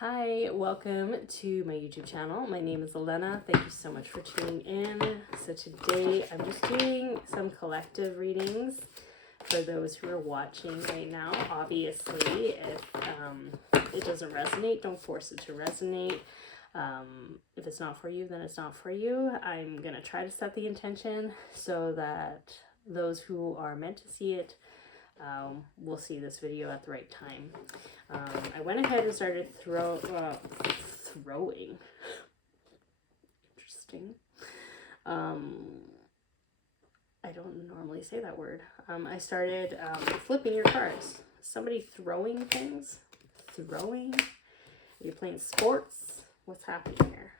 Hi, welcome to my YouTube channel. My name is Ellena. Thank you so much for tuning in. So today I'm just doing some collective readings for those who are watching right now. Obviously, if it doesn't resonate, don't force it to resonate. If it's not for you, then it's not for you. I'm going to try to set the intention so that those who are meant to see it will see this video at the right time. I went ahead and started throwing. Interesting. I don't normally say that word. I started flipping your cards. Somebody throwing things? Throwing? Are you playing sports? What's happening here?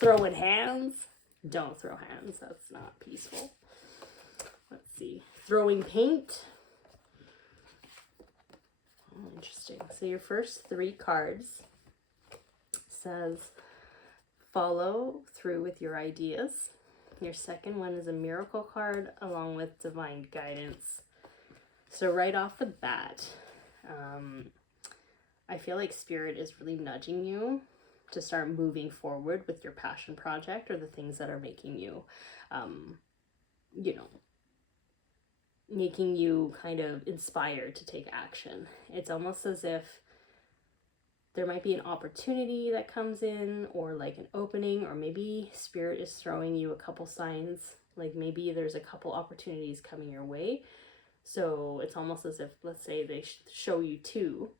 Throwing hands? Don't throw hands. That's not peaceful. Let's see. Throwing paint? Oh, interesting. So your first three cards says follow through with your ideas. Your second one is a miracle card along with divine guidance. So right off the bat, I feel like Spirit is really nudging you to start moving forward with your passion project or the things that are making you, making you kind of inspired to take action. It's almost as if there might be an opportunity that comes in, or like an opening, or maybe Spirit is throwing you a couple signs, like maybe there's a couple opportunities coming your way. So it's almost as if, let's say they show you two,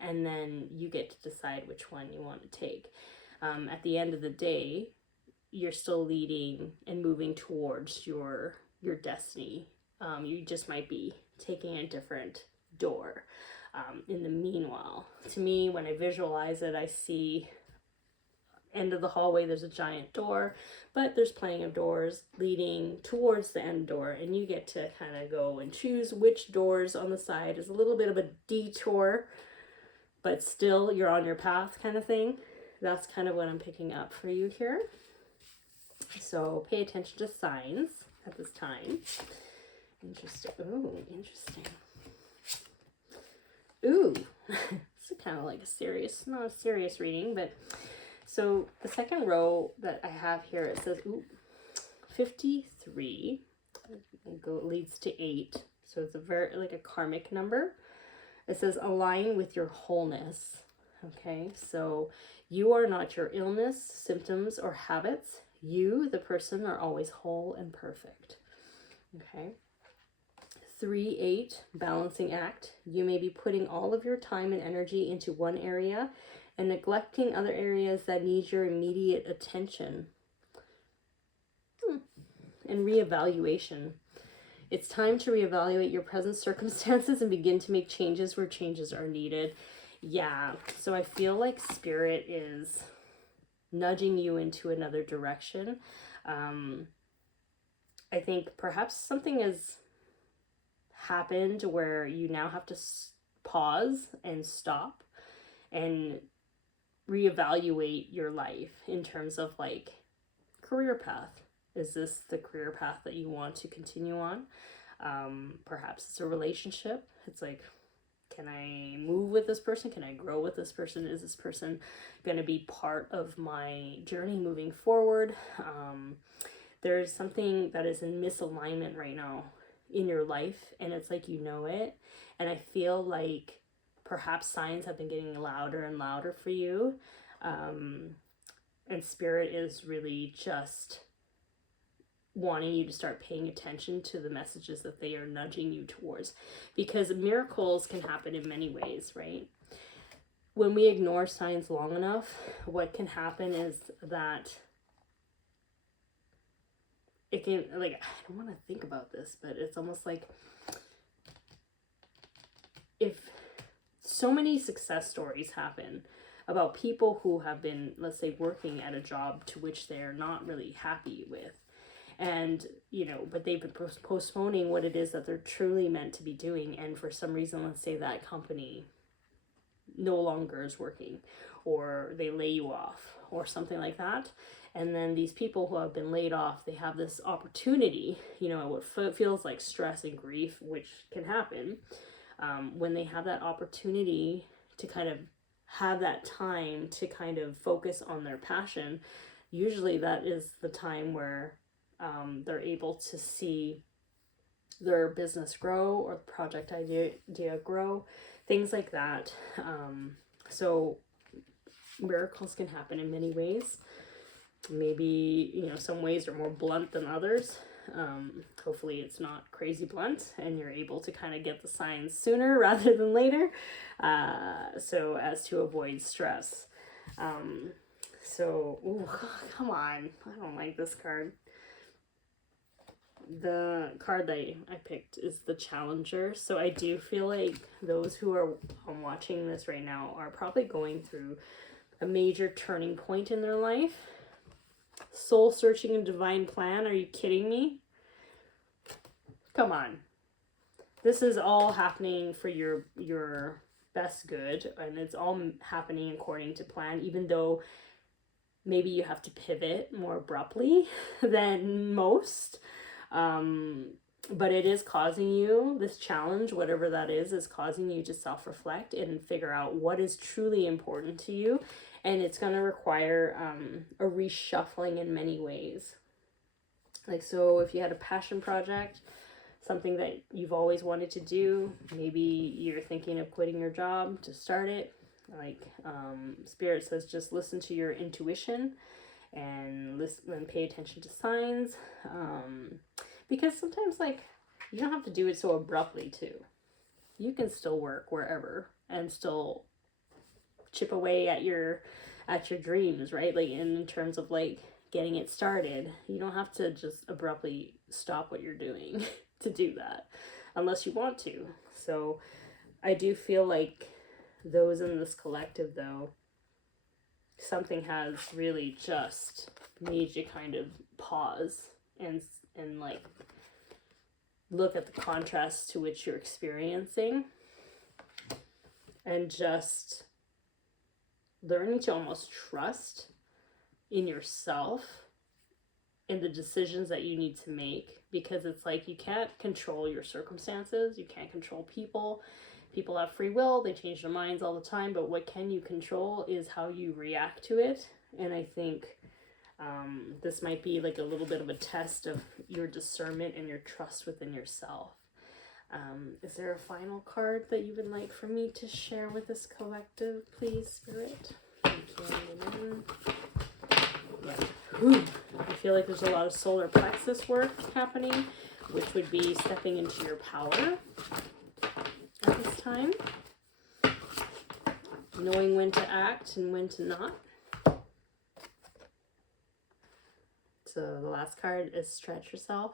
and then you get to decide which one you want to take. At the end of the day, you're still leading and moving towards your destiny. You just might be taking a different door. In the meanwhile, to me, when I visualize it, I see end of the hallway, there's a giant door, but there's plenty of doors leading towards the end door, and you get to kind of go and choose which doors on the side. Is a little bit of a detour, but still you're on your path kind of thing. That's kind of what I'm picking up for you here. So pay attention to signs at this time. Interesting. Ooh, interesting. Ooh, this is kind of like a serious, not a serious reading, but so the second row that I have here, it says, ooh, 53, leads to 8. So it's a very, like a karmic number. It says, align with your wholeness. Okay, so you are not your illness, symptoms, or habits. You, the person, are always whole and perfect. Okay. 3-8, balancing act. You may be putting all of your time and energy into one area and neglecting other areas that need your immediate attention. And reevaluation. It's time to reevaluate your present circumstances and begin to make changes where changes are needed. Yeah, so I feel like Spirit is nudging you into another direction. I think perhaps something has happened where you now have to pause and stop and reevaluate your life in terms of like career path. Is this the career path that you want to continue on? Perhaps it's a relationship. It's like, can I move with this person? Can I grow with this person? Is this person going to be part of my journey moving forward? There's something that is in misalignment right now in your life, and it's like, you know it, and I feel like perhaps signs have been getting louder and louder for you, and Spirit is really just wanting you to start paying attention to the messages that they are nudging you towards, because miracles can happen in many ways, right? When we ignore signs long enough, what can happen is that it can, like, I don't want to think about this, but it's almost like if so many success stories happen about people who have been, let's say, working at a job to which they're not really happy with, and, but they've been postponing what it is that they're truly meant to be doing, and for some reason, let's say that company no longer is working, or they lay you off, or something like that. And then these people who have been laid off, they have this opportunity, what feels like stress and grief, which can happen, when they have that opportunity to kind of have that time to kind of focus on their passion, usually that is the time where they're able to see their business grow or the project idea grow, things like that. So miracles can happen in many ways. Maybe, you know, some ways are more blunt than others. Hopefully it's not crazy blunt and you're able to kind of get the signs sooner rather than later, so as to avoid stress. Ooh, come on, I don't like this card. The card that I picked is the Challenger. So I do feel like those who are watching this right now are probably going through a major turning point in their life. Soul searching and divine plan. Are you kidding me? Come on. This is all happening for your best good, and it's all happening according to plan, even though maybe you have to pivot more abruptly than most. But it is causing you, this challenge, whatever that is causing you to self-reflect and figure out what is truly important to you. And it's going to require a reshuffling in many ways. Like, so if you had a passion project, something that you've always wanted to do, maybe you're thinking of quitting your job to start it. Like, Spirit says, just listen to your intuition and listen and pay attention to signs. Because sometimes, like, you don't have to do it so abruptly too. You can still work wherever and still chip away at your dreams, right? Like, in terms of like getting it started, you don't have to just abruptly stop what you're doing to do that unless you want to. So I do feel like those in this collective, though, something has really just made you kind of pause and like look at the contrast to which you're experiencing, and just learning to almost trust in yourself and the decisions that you need to make, because it's like you can't control your circumstances, you can't control people. People have free will, they change their minds all the time, but what can you control is how you react to it. And I think this might be like a little bit of a test of your discernment and your trust within yourself. Is there a final card that you would like for me to share with this collective, please, Spirit? Thank you. Yeah. Ooh, I feel like there's a lot of solar plexus work happening, which would be stepping into your power at this time. Knowing when to act and when to not. So the last card is stretch yourself.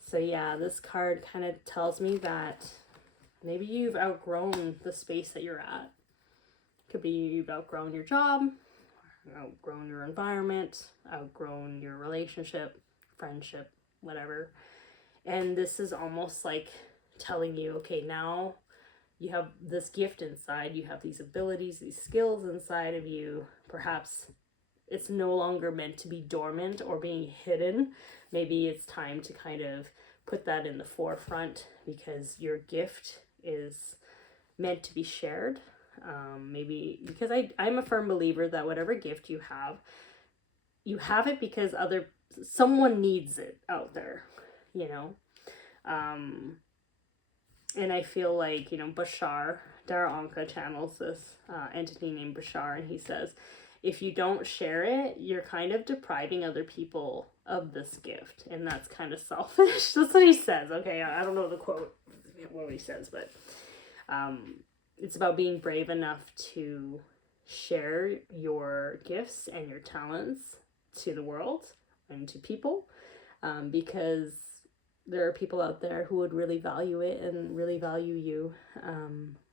So yeah, this card kind of tells me that maybe you've outgrown the space that you're at. Could be you've outgrown your job, outgrown your environment, outgrown your relationship, friendship, whatever. And this is almost like telling you, okay, now you have this gift inside, you have these abilities, these skills inside of you. Perhaps it's no longer meant to be dormant or being hidden. Maybe it's time to kind of put that in the forefront, because your gift is meant to be shared. Maybe because I'm a firm believer that whatever gift you have it because someone needs it out there, you know. And I feel like, you know, Bashar, Dara Anka channels this entity named Bashar, and he says, if you don't share it, you're kind of depriving other people of this gift. And that's kind of selfish. That's what he says. Okay, I don't know the quote, what he says, but it's about being brave enough to share your gifts and your talents to the world and to people, because there are people out there who would really value it and really value you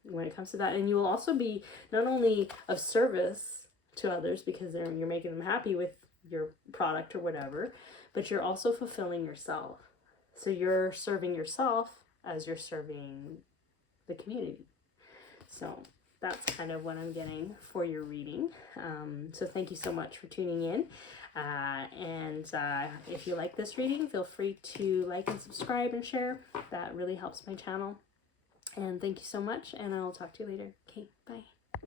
when it comes to that. And you will also be not only of service to others because you're making them happy with your product or whatever, but you're also fulfilling yourself. So you're serving yourself as you're serving the community. So that's kind of what I'm getting for your reading. So thank you so much for tuning in. And if you like this reading, feel free to like and subscribe and share. That really helps my channel. And thank you so much, and I'll talk to you later. Okay, bye.